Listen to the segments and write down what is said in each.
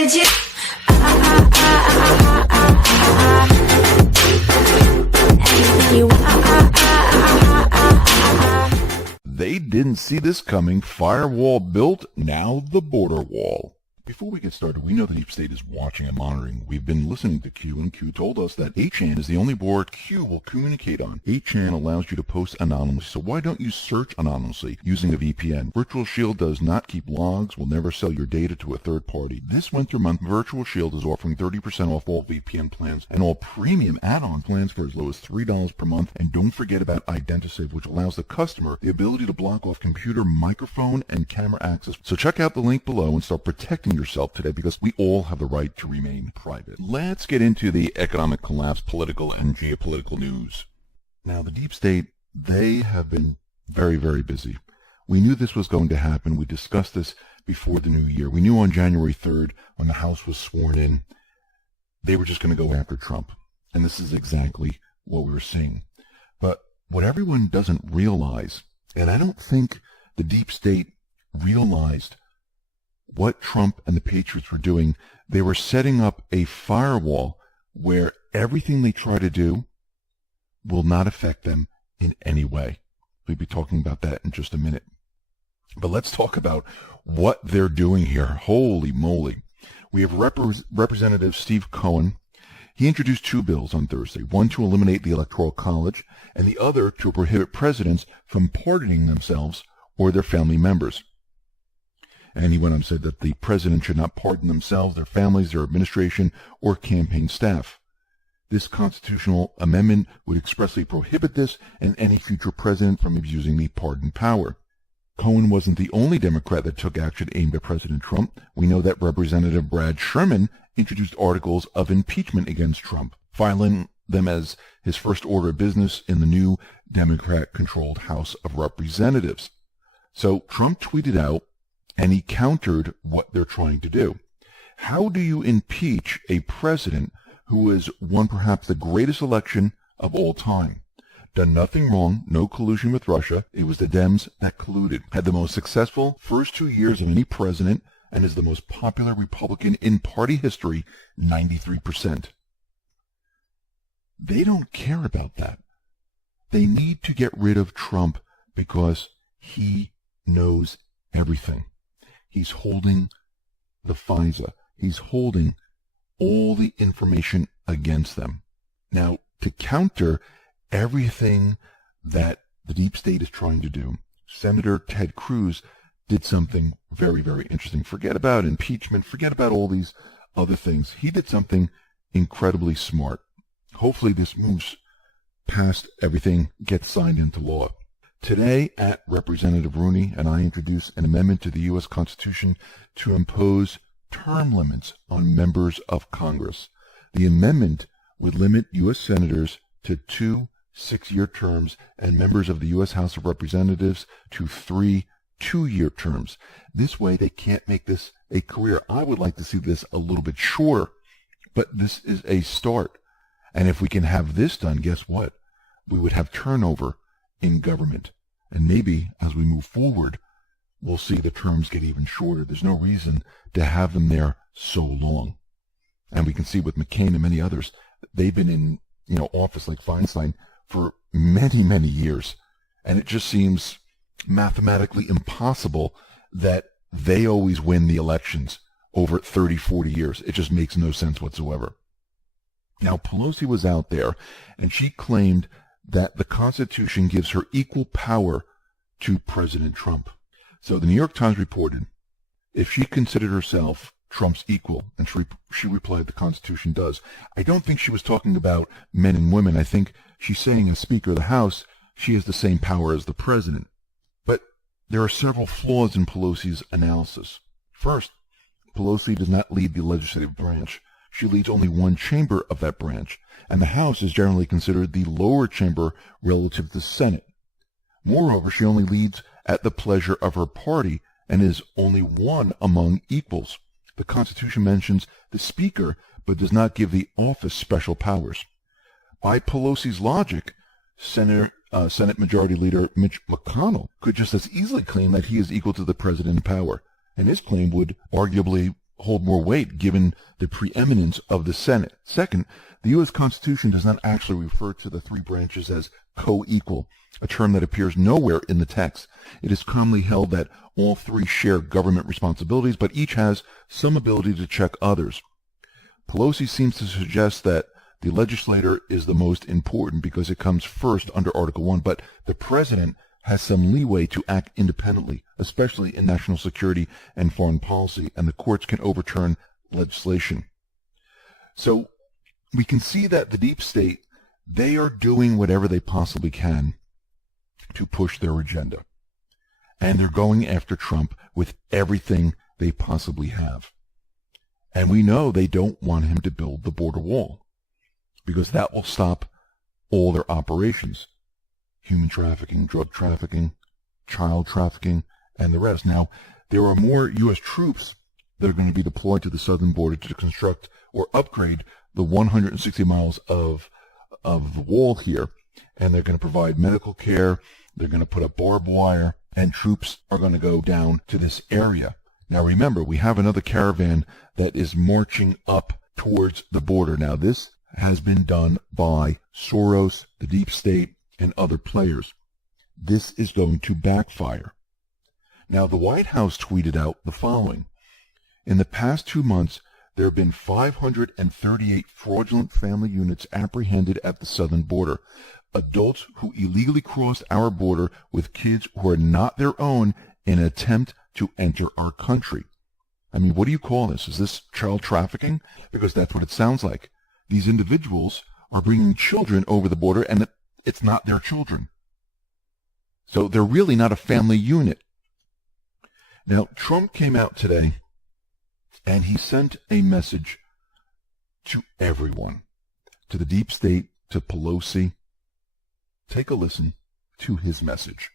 legit. Anything you want. They didn't see this coming. Firewall built, now the border wall. Before we get started, we know the deep state is watching and monitoring. We've been listening to Q, and Q told us that 8chan is the only board Q will communicate on. 8chan allows you to post anonymously, so why don't you search anonymously using a VPN? Virtual Shield does not keep logs, will never sell your data to a third party. This winter month, Virtual Shield is offering 30% off all VPN plans and all premium add-on plans for as low as $3 per month. And don't forget about IdentiSafe, which allows the customer the ability to block off computer, microphone, and camera access. So check out the link below and start protecting yourself today, because we all have the right to remain private. Let's get into the economic collapse, political and geopolitical news. Now, the deep state, they have been very, very busy. We knew this was going to happen. We discussed this before the new year. We knew on January 3rd, when the House was sworn in, they were just going to go after Trump. And this is exactly what we were seeing. But what everyone doesn't realize, and I don't think the deep state realized what Trump and the Patriots were doing, they were setting up a firewall where everything they try to do will not affect them in any way. We'll be talking about that in just a minute. But let's talk about what they're doing here. Holy moly. We have Representative Steve Cohen. He introduced two bills on Thursday, one to eliminate the Electoral College and the other to prohibit presidents from pardoning themselves or their family members. And he went on and said that the president should not pardon themselves, their families, their administration, or campaign staff. This constitutional amendment would expressly prohibit this and any future president from abusing the pardon power. Cohen wasn't the only Democrat that took action aimed at President Trump. We know that Representative Brad Sherman introduced articles of impeachment against Trump, filing them as his first order of business in the new Democrat-controlled House of Representatives. So Trump tweeted out, and he countered what they're trying to do. How do you impeach a president who has won perhaps the greatest election of all time? Done nothing wrong, no collusion with Russia. It was the Dems that colluded. Had the most successful first 2 years of any president, and is the most popular Republican in party history, 93%. They don't care about that. They need to get rid of Trump because he knows everything. He's holding the FISA. He's holding all the information against them. Now, to counter everything that the deep state is trying to do, Senator Ted Cruz did something very, very interesting. Forget about impeachment. Forget about all these other things. He did something incredibly smart. Hopefully this moves past everything, gets signed into law. Today, at Representative Rooney and I introduced an amendment to the U.S. Constitution to impose term limits on members of Congress. The amendment would limit U.S. senators to 2 6-year terms and members of the U.S. House of Representatives to 3 2-year terms. This way, they can't make this a career. I would like to see this a little bit shorter, but this is a start. And if we can have this done, guess what? We would have turnover in government. And maybe as we move forward, we'll see the terms get even shorter. There's no reason to have them there so long. And we can see with McCain and many others, they've been in office like Feinstein for many, many years. And it just seems mathematically impossible that they always win the elections over 30, 40 years. It just makes no sense whatsoever. Now, Pelosi was out there, and she claimed that the Constitution gives her equal power to President Trump. So the New York Times reported, if she considered herself Trump's equal, and she replied, the Constitution does. I don't think she was talking about men and women. I think she's saying as Speaker of the House, she has the same power as the President. But there are several flaws in Pelosi's analysis. First, Pelosi does not lead the legislative branch. She leads only one chamber of that branch, and the House is generally considered the lower chamber relative to the Senate. Moreover, she only leads at the pleasure of her party and is only one among equals. The Constitution mentions the Speaker, but does not give the office special powers. By Pelosi's logic, Senate Majority Leader Mitch McConnell could just as easily claim that he is equal to the President in power, and his claim would arguably hold more weight given the preeminence of the Senate. Second, the U.S. Constitution does not actually refer to the three branches as co-equal, a term that appears nowhere in the text. It is commonly held that all three share government responsibilities, but each has some ability to check others. Pelosi seems to suggest that the legislator is the most important because it comes first under Article 1, but the president has some leeway to act independently, especially in national security and foreign policy, and the courts can overturn legislation. So we can see that the deep state, they are doing whatever they possibly can to push their agenda. And they're going after Trump with everything they possibly have. And we know they don't want him to build the border wall, because that will stop all their operations. Human trafficking, drug trafficking, child trafficking, and the rest. Now, there are more U.S. troops that are going to be deployed to the southern border to construct or upgrade the 160 miles of the wall here. And they're going to provide medical care. They're going to put up barbed wire, and troops are going to go down to this area. Now, remember, we have another caravan that is marching up towards the border. Now, this has been done by Soros, the deep state, and other players. This is going to backfire. Now, the White House tweeted out the following. In the past 2 months, there have been 538 fraudulent family units apprehended at the southern border. Adults who illegally crossed our border with kids who are not their own in an attempt to enter our country. I mean, what do you call this? Is this child trafficking? Because that's what it sounds like. These individuals are bringing children over the border, and it's not their children. So they're really not a family unit. Now, Trump came out today, and he sent a message to everyone, to the deep state, to Pelosi. Take a listen to his message.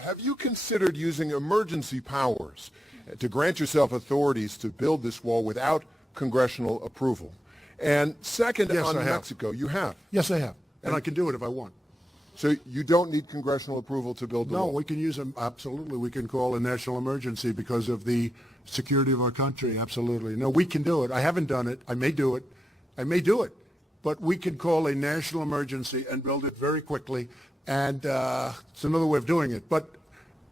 Have you considered using emergency powers to grant yourself authorities to build this wall without congressional approval? And second, Yes, on I have. Mexico, you have. Yes, I have. And I can do it if I want. So you don't need congressional approval to build the No, wall? we can use them. Absolutely. We can call a national emergency because of the security of our country. Absolutely. No, we can do it. I haven't done it. I may do it. But we can call a national emergency and build it very quickly. And it's another way of doing it. But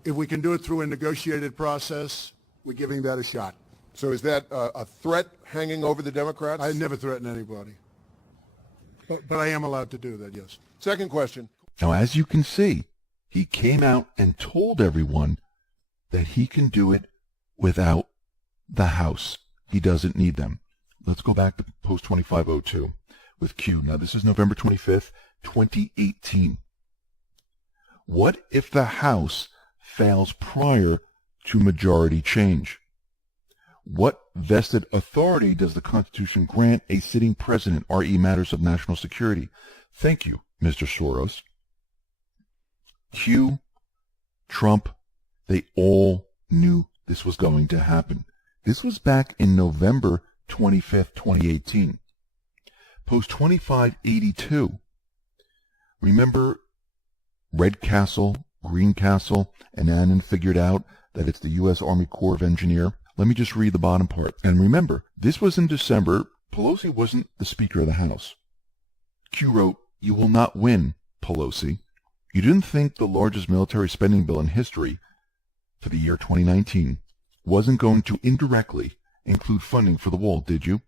if we can do it through a negotiated process, we're giving that a shot. So is that a threat hanging over the Democrats? I never threaten anybody. But I am allowed to do that, yes. Second question. Now, as you can see, he came out and told everyone that he can do it without the House. He doesn't need them. Let's go back to Post 2502 with Q. Now, this is November 25th, 2018. What if the House fails prior to majority change? What vested authority does the Constitution grant a sitting president, re matters of national security? Thank you, Mr. Soros. Q, Trump, they all knew this was going to happen. This was back in November 25th, 2018. Post 2582. Remember Red Castle, Green Castle, and Annan figured out that it's the U.S. Army Corps of Engineer? Let me just read the bottom part. And remember, this was in December. Pelosi wasn't the Speaker of the House. Q wrote, "You will not win, Pelosi. You didn't think the largest military spending bill in history for the year 2019 wasn't going to indirectly include funding for the wall, did you?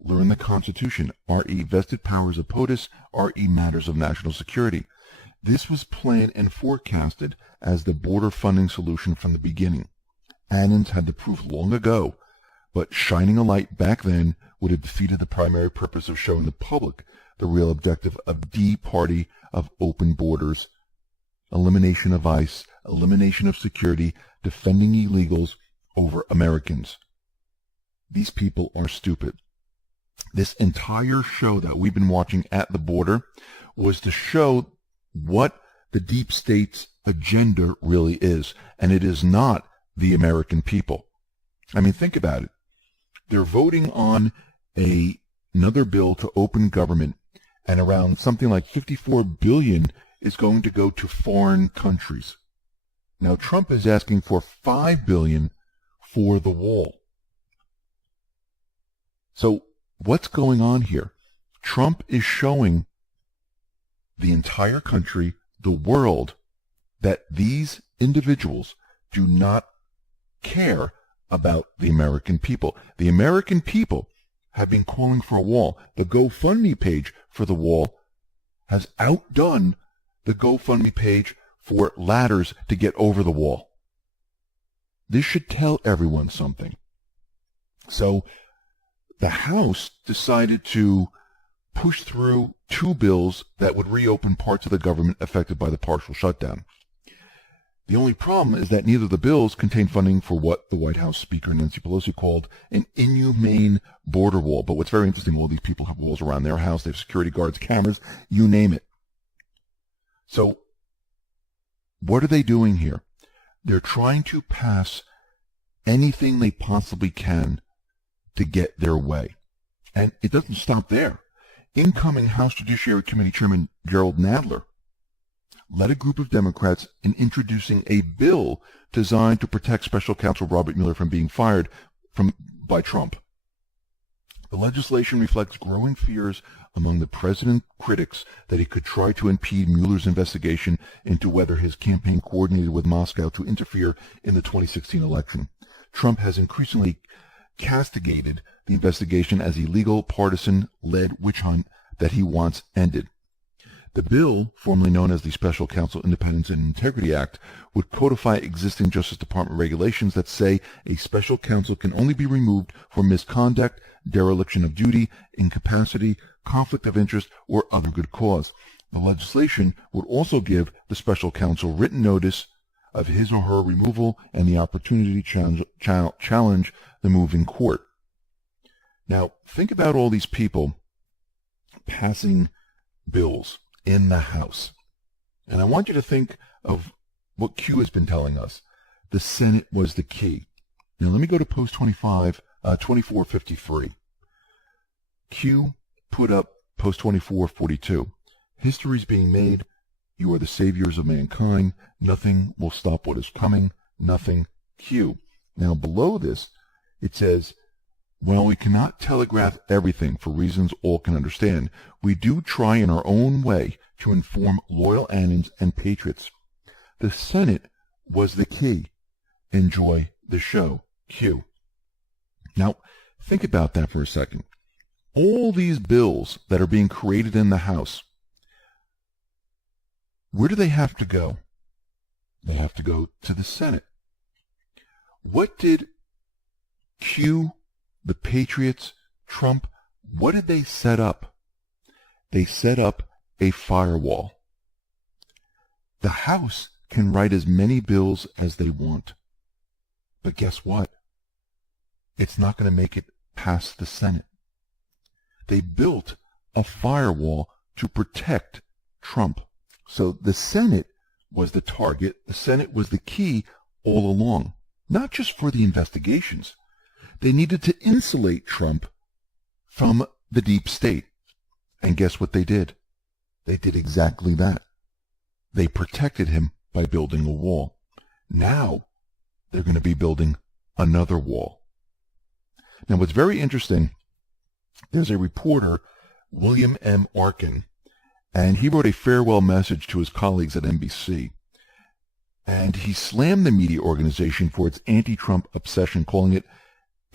Learn the Constitution, re vested powers of POTUS, re matters of national security. This was planned and forecasted as the border funding solution from the beginning. Annans had the proof long ago, but shining a light back then would have defeated the primary purpose of showing the public the real objective of D party of open borders, elimination of ICE, elimination of security, defending illegals over Americans. These people are stupid. This entire show that we've been watching at the border was to show what the deep state's agenda really is, and it is not the American people. I mean, think about it. They're voting on another bill to open government, and around something like $54 billion is going to go to foreign countries. Now, Trump is asking for $5 billion for the wall. So what's going on here? Trump is showing the entire country, the world, that these individuals do not care about the American people. The American people have been calling for a wall. The GoFundMe page for the wall has outdone the GoFundMe page for ladders to get over the wall. This should tell everyone something. So the House decided to push through 2 bills that would reopen parts of the government affected by the partial shutdown. The only problem is that neither of the bills contain funding for what the White House Speaker Nancy Pelosi called an inhumane border wall. But what's very interesting, all these people have walls around their house. They have security guards, cameras, you name it. So what are they doing here? They're trying to pass anything they possibly can to get their way. And it doesn't stop there. Incoming House Judiciary Committee Chairman Gerald Nadler led a group of Democrats in introducing a bill designed to protect Special Counsel Robert Mueller from being fired by Trump. The legislation reflects growing fears among the president's critics that he could try to impede Mueller's investigation into whether his campaign coordinated with Moscow to interfere in the 2016 election. Trump has increasingly castigated the investigation as illegal, partisan-led witch hunt that he wants ended. The bill, formerly known as the Special Counsel Independence and Integrity Act, would codify existing Justice Department regulations that say a special counsel can only be removed for misconduct, dereliction of duty, incapacity, conflict of interest, or other good cause. The legislation would also give the special counsel written notice of his or her removal and the opportunity to challenge the move in court. Now, think about all these people passing bills in the House. And I want you to think of what Q has been telling us. The Senate was the key. Now, let me go to post 2453. Q put up post 2442. History's being made. You are the saviors of mankind. Nothing will stop what is coming. Nothing. Q. Now, below this, it says, while we cannot telegraph everything for reasons all can understand, we do try in our own way to inform loyal Annans and patriots. The Senate was the key. Enjoy the show. Q. Now, think about that for a second. All these bills that are being created in the House, where do they have to go? They have to go to the Senate. What did Q, the Patriots, Trump, what did they set up? They set up a firewall. The House can write as many bills as they want. But guess what? It's not going to make it past the Senate. They built a firewall to protect Trump. So the Senate was the target. The Senate was the key all along, not just for the investigations. They needed to insulate Trump from the deep state. And guess what they did? They did exactly that. They protected him by building a wall. Now they're going to be building another wall. Now what's very interesting, there's a reporter, William M. Arkin, and he wrote a farewell message to his colleagues at NBC. And he slammed the media organization for its anti-Trump obsession, calling it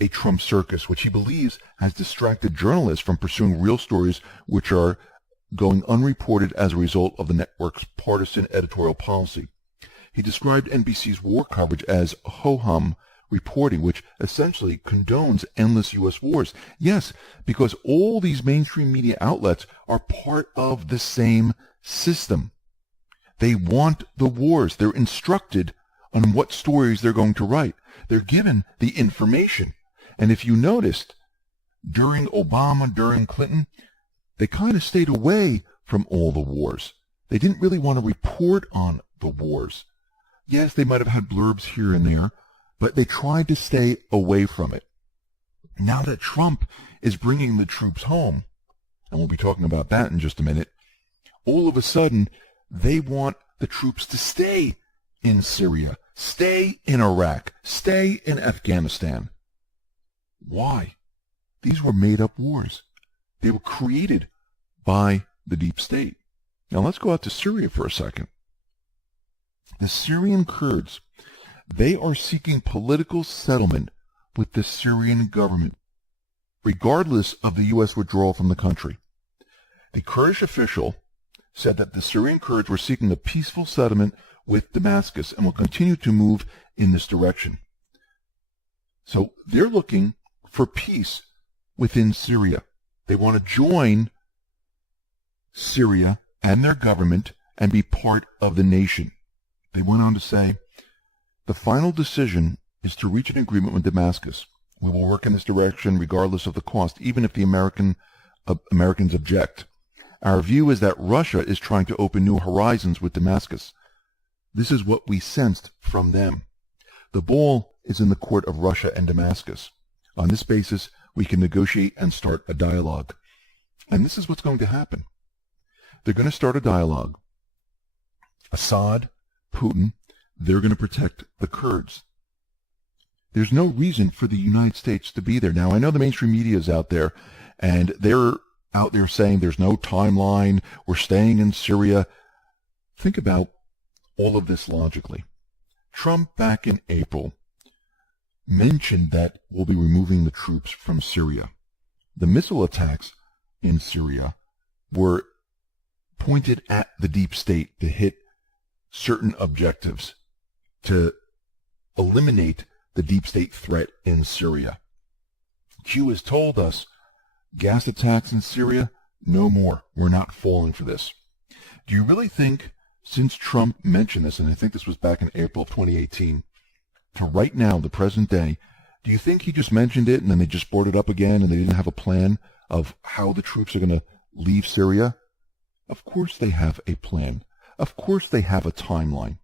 a Trump circus, which he believes has distracted journalists from pursuing real stories which are going unreported as a result of the network's partisan editorial policy. He described NBC's war coverage as ho-hum reporting, which essentially condones endless U.S. wars. Yes, because all these mainstream media outlets are part of the same system. They want the wars. They're instructed on what stories they're going to write. They're given the information. And if you noticed, during Obama, during Clinton, they kind of stayed away from all the wars. They didn't really want to report on the wars. Yes, they might have had blurbs here and there, but they tried to stay away from it. Now that Trump is bringing the troops home, and we'll be talking about that in just a minute, all of a sudden, they want the troops to stay in Syria, stay in Iraq, stay in Afghanistan. Why? These were made-up wars. They were created by the deep state. Now let's go out to Syria for a second. The Syrian Kurds, they are seeking political settlement with the Syrian government, regardless of the U.S. withdrawal from the country. The Kurdish official said that the Syrian Kurds were seeking a peaceful settlement with Damascus and will continue to move in this direction. So they're looking for peace within Syria. They want to join Syria and their government and be part of the nation. They went on to say, the final decision is to reach an agreement with Damascus. We will work in this direction regardless of the cost, even if the Americans object. Our view is that Russia is trying to open new horizons with Damascus. This is what we sensed from them. The ball is in the court of Russia and Damascus. On this basis, we can negotiate and start a dialogue. And this is what's going to happen. They're going to start a dialogue. Assad, Putin, they're going to protect the Kurds. There's no reason for the United States to be there. Now, I know the mainstream media is out there, and they're out there saying there's no timeline, we're staying in Syria. Think about all of this logically. Trump, back in April, mentioned that we'll be removing the troops from Syria. The missile attacks in Syria were pointed at the deep state to hit certain objectives, to eliminate the deep state threat in Syria. Q has told us, gas attacks in Syria, no more. We're not falling for this. Do you really think, since Trump mentioned this, and I think this was back in April of 2018, to right now, the present day, do you think he just mentioned it and then they just brought it up again and they didn't have a plan of how the troops are going to leave Syria? Of course they have a plan. Of course they have a timeline.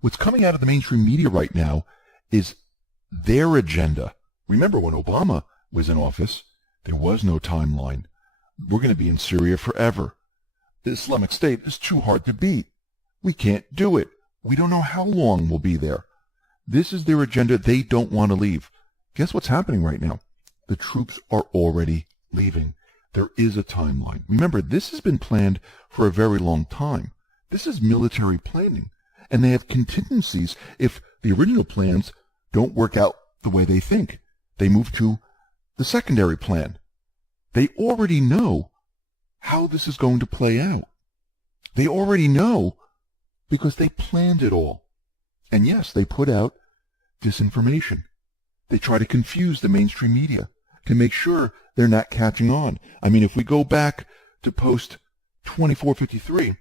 What's coming out of the mainstream media right now is their agenda. Remember when Obama was in office, there was no timeline. We're going to be in Syria forever. The Islamic State is too hard to beat. We can't do it. We don't know how long we'll be there. This is their agenda. They don't want to leave. Guess what's happening right now? The troops are already leaving. There is a timeline. Remember, this has been planned for a very long time. This is military planning. And they have contingencies if the original plans don't work out the way they think. They move to the secondary plan. They already know how this is going to play out. They already know because they planned it all. And yes, they put out disinformation. They try to confuse the mainstream media to make sure they're not catching on. I mean, if we go back to post 2453,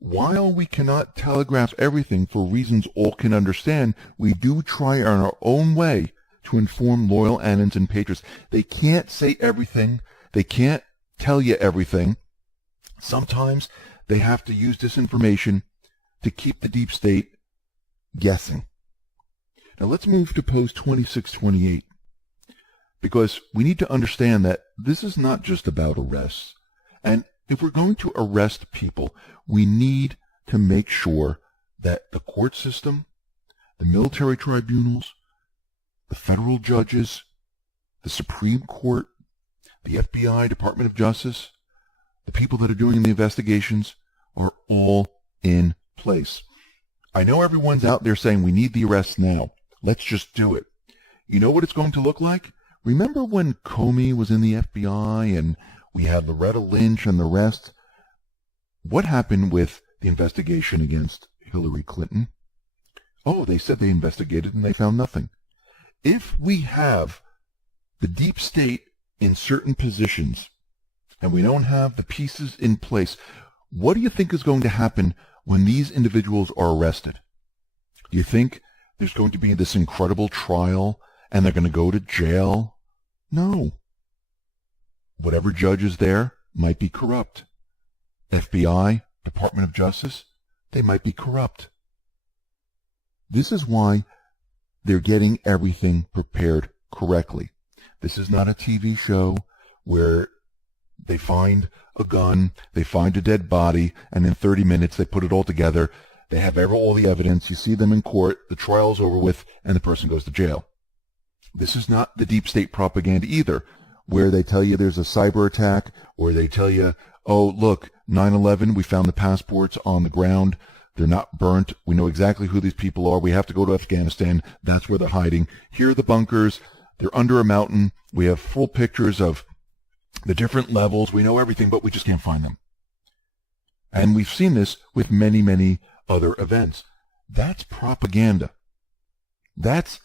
while we cannot telegraph everything for reasons all can understand, we do try on our own way to inform loyal Annans and patriots. They can't say everything. They can't tell you everything. Sometimes they have to use disinformation to keep the deep state guessing. Now let's move to post 2628, because we need to understand that this is not just about arrests. And if we're going to arrest people, we need to make sure that the court system, the military tribunals, the federal judges, the Supreme Court, the FBI, Department of Justice, the people that are doing the investigations are all in place. I know everyone's out there saying we need the arrests now. Let's just do it. You know what it's going to look like? Remember when Comey was in the FBI and we had Loretta Lynch and the rest? What happened with the investigation against Hillary Clinton? Oh, they said they investigated and they found nothing. If we have the deep state in certain positions and we don't have the pieces in place, what do you think is going to happen when these individuals are arrested? Do you think there's going to be this incredible trial and they're going to go to jail? No. Whatever judge is there might be corrupt. FBI, Department of Justice, they might be corrupt. This is why they're getting everything prepared correctly. This is not a TV show where they find a gun, they find a dead body, and in 30 minutes they put it all together. They have all the evidence. You see them in court, the trial's over with, and the person goes to jail. This is not the deep state propaganda either. where they tell you there's a cyber attack, or they tell you, oh, look, 9/11, we found the passports on the ground. They're not burnt. We know exactly who these people are. We have to go to Afghanistan. That's where they're hiding. Here are the bunkers. They're under a mountain. We have full pictures of the different levels. We know everything, but we just can't find them. And we've seen this with many, many other events. That's propaganda. That's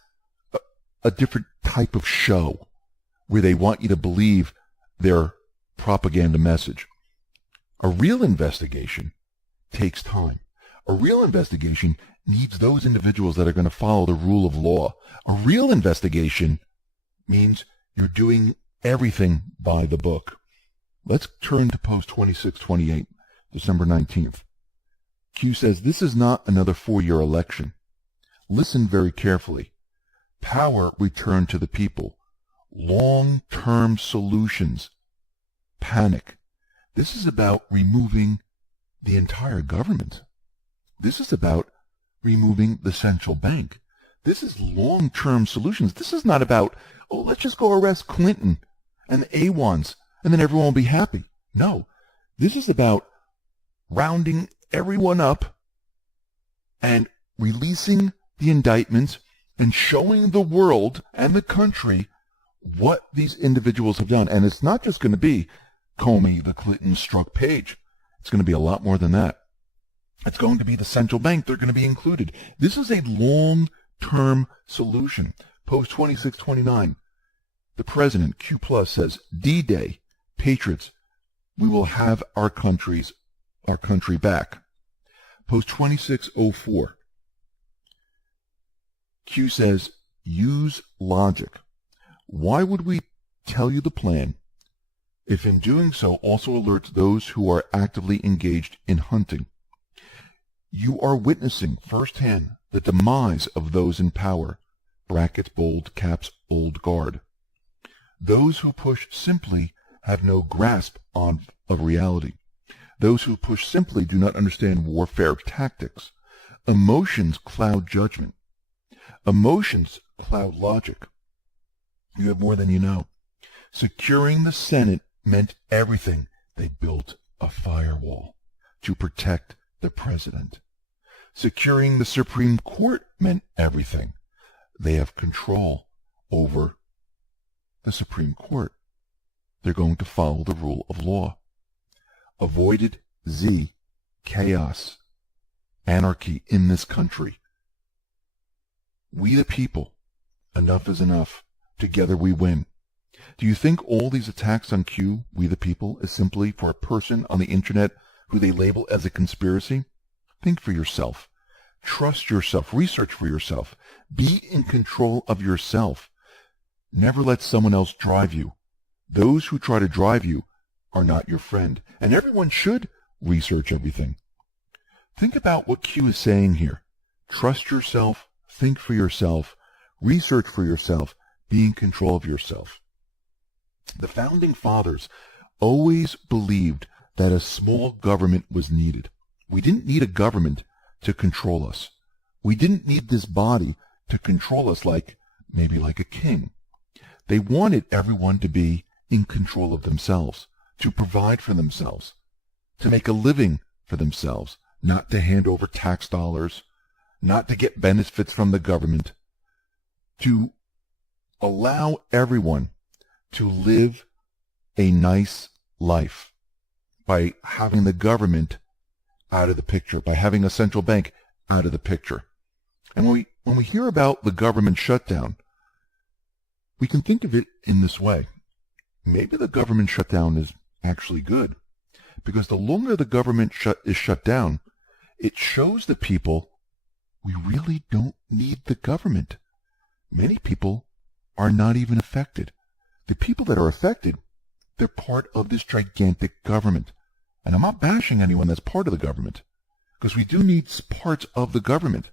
a different type of show where they want you to believe their propaganda message. A real investigation takes time. A real investigation needs those individuals that are going to follow the rule of law. A real investigation means you're doing everything by the book. Let's turn to post 2628, December 19th. Q says, this is not another 4-year election. Listen very carefully. Power returned to the people. Long-term solutions. Panic. This is about removing the entire government. This is about removing the central bank. This is long-term solutions. This is not about, oh, let's just go arrest Clinton and the A1s and then everyone will be happy. No, this is about rounding everyone up and releasing the indictments and showing the world and the country what these individuals have done. And it's not just going to be Comey, the Clinton struck Page. It's going to be a lot more than that. It's going to be the central bank. They're going to be included. This is a long-term solution. Post 2629. The president, Q+, says, D-Day, patriots, we will have our country back. Post 2604. Q says, use logic. Why would we tell you the plan if in doing so also alerts those who are actively engaged in hunting? You are witnessing firsthand the demise of those in power, brackets, bold, caps, old guard. Those who push simply have no grasp of reality. Those who push simply do not understand warfare tactics. Emotions cloud judgment. Emotions cloud logic. You have more than you know. Securing the Senate meant everything. They built a firewall to protect the president. Securing the Supreme Court meant everything. They have control over the Supreme Court. They're going to follow the rule of law. Avoided Z, chaos, anarchy in this country. We the people, enough is enough. Together we win. Do you think all these attacks on Q, we the people, is simply for a person on the internet who they label as a conspiracy? Think for yourself. Trust yourself. Research for yourself. Be in control of yourself. Never let someone else drive you. Those who try to drive you are not your friend. And everyone should research everything. Think about what Q is saying here. Trust yourself. Think for yourself. Research for yourself. Be in control of yourself. The Founding Fathers always believed that a small government was needed. We didn't need a government to control us. We didn't need this body to control us maybe like a king. They wanted everyone to be in control of themselves, to provide for themselves, to make a living for themselves, not to hand over tax dollars, not to get benefits from the government, to allow everyone to live a nice life by having the government out of the picture, by having a central bank out of the picture. And when we hear about the government shutdown, we can think of it in this way. Maybe the government shutdown is actually good, because the longer the government is shut down, it shows the people we really don't need the government. Many people are not even affected. The people that are affected, they're part of this gigantic government. And I'm not bashing anyone that's part of the government, because we do need parts of the government.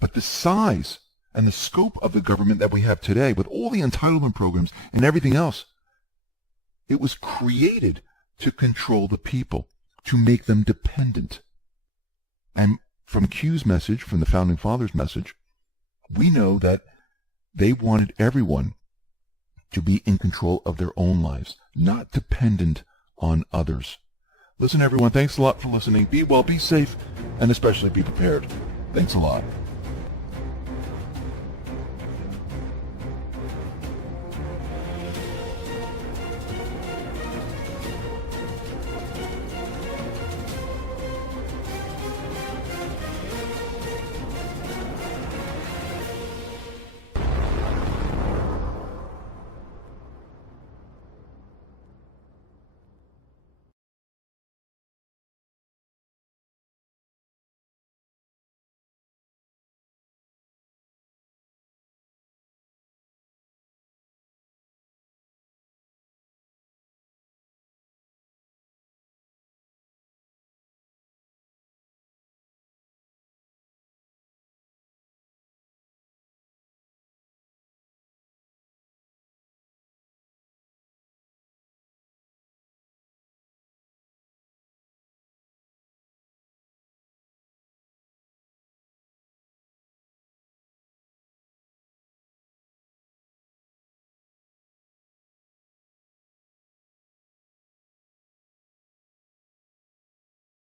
But the size and the scope of the government that we have today, with all the entitlement programs and everything else, it was created to control the people, to make them dependent. And from Q's message, from the Founding Fathers' message, we know that they wanted everyone to be in control of their own lives, not dependent on others. Listen, everyone, thanks a lot for listening. Be well, be safe, and especially be prepared. Thanks a lot.